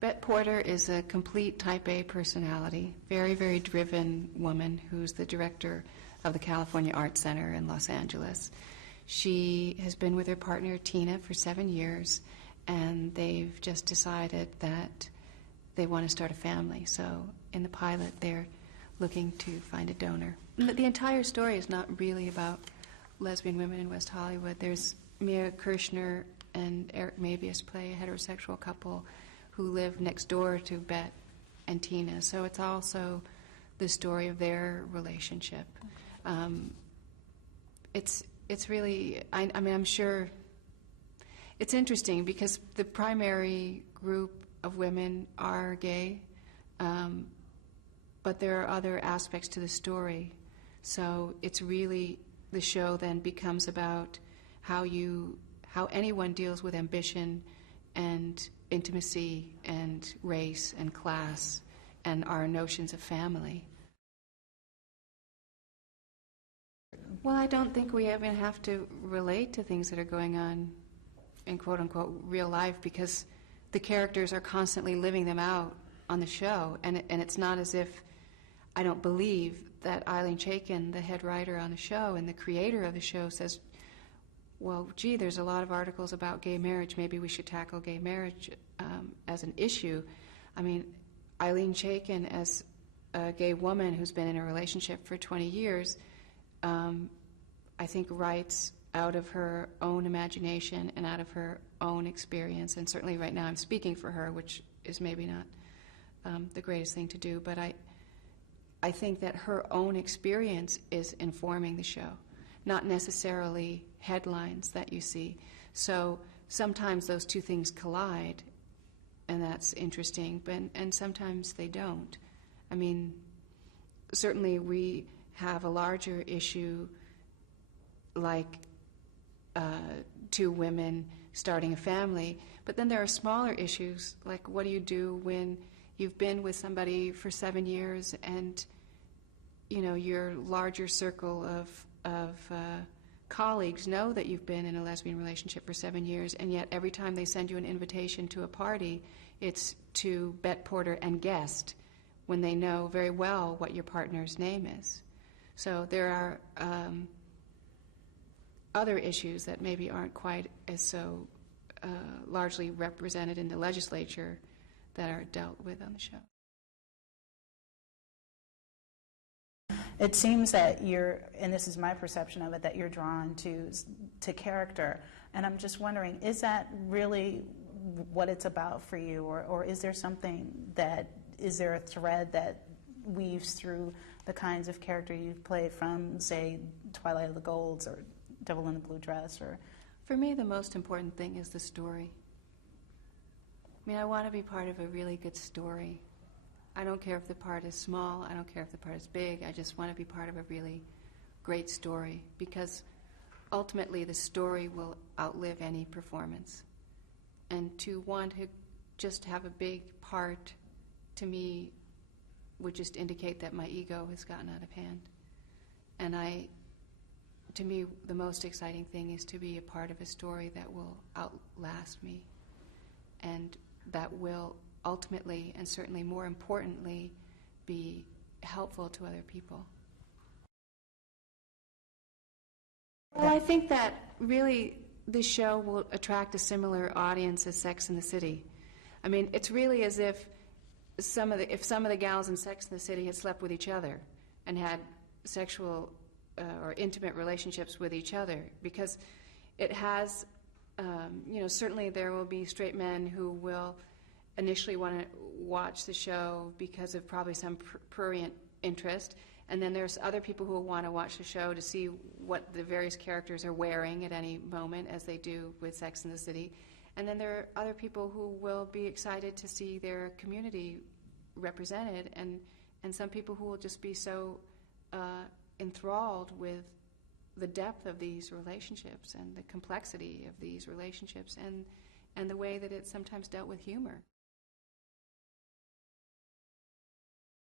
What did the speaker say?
Bette Porter is a complete type A personality, very, very driven woman who's the director of the California Arts Center in Los Angeles. She has been with her partner Tina for 7 years, and they've just decided that they want to start a family. So in the pilot, they're looking to find a donor. The entire story is not really about lesbian women in West Hollywood. There's Mia Kirshner and Eric Mabius play a heterosexual couple who live next door to Bette and Tina. So it's also the story of their relationship. It's really, I mean, I'm sure it's interesting because the primary group of women are gay, but there are other aspects to the story. So it's really, the show then becomes about how anyone deals with ambition and intimacy and race and class and our notions of family. Well, I don't think we even have to relate to things that are going on in quote-unquote real life, because the characters are constantly living them out on the show, and it's not as if I don't believe that Eileen Chaikin, the head writer on the show and the creator of the show, says, well, gee, there's a lot of articles about gay marriage. Maybe we should tackle gay marriage as an issue. I mean, Eileen Chaikin, as a gay woman who's been in a relationship for 20 years, I think writes out of her own imagination and out of her own experience. And certainly right now I'm speaking for her, which is maybe not the greatest thing to do, but I think that her own experience is informing the show, not necessarily headlines that you see. So sometimes those two things collide, and that's interesting, and sometimes they don't. I mean, certainly we have a larger issue like two women starting a family, but then there are smaller issues like what do you do when you've been with somebody for 7 years and your larger circle of colleagues know that you've been in a lesbian relationship for 7 years, and yet every time they send you an invitation to a party, it's to Bette Porter and guest, when they know very well what your partner's name is. So there are other issues that maybe aren't quite as so largely represented in the legislature that are dealt with on the show. It seems that you're, and this is my perception of it, that you're drawn to character. And I'm just wondering, is that really what it's about for you? Or is there something is there a thread that weaves through the kinds of character you've played from, say, Twilight of the Golds or Devil in the Blue Dress? Or for me, the most important thing is the story. I mean, I want to be part of a really good story. I don't care if the part is small, I don't care if the part is big, I just want to be part of a really great story, because ultimately the story will outlive any performance. And to want to just have a big part, to me, would just indicate that my ego has gotten out of hand. And to me, the most exciting thing is to be a part of a story that will outlast me, and that will ultimately, and certainly more importantly, be helpful to other people. Well, I think that really the show will attract a similar audience as Sex and the City. I mean, it's really as if some of the gals in Sex and the City had slept with each other and had sexual or intimate relationships with each other, because it has, certainly there will be straight men who will initially want to watch the show because of probably some prurient interest, and then there's other people who will want to watch the show to see what the various characters are wearing at any moment, as they do with Sex and the City, and then there are other people who will be excited to see their community represented, and some people who will just be so enthralled with the depth of these relationships and the complexity of these relationships and the way that it's sometimes dealt with humor.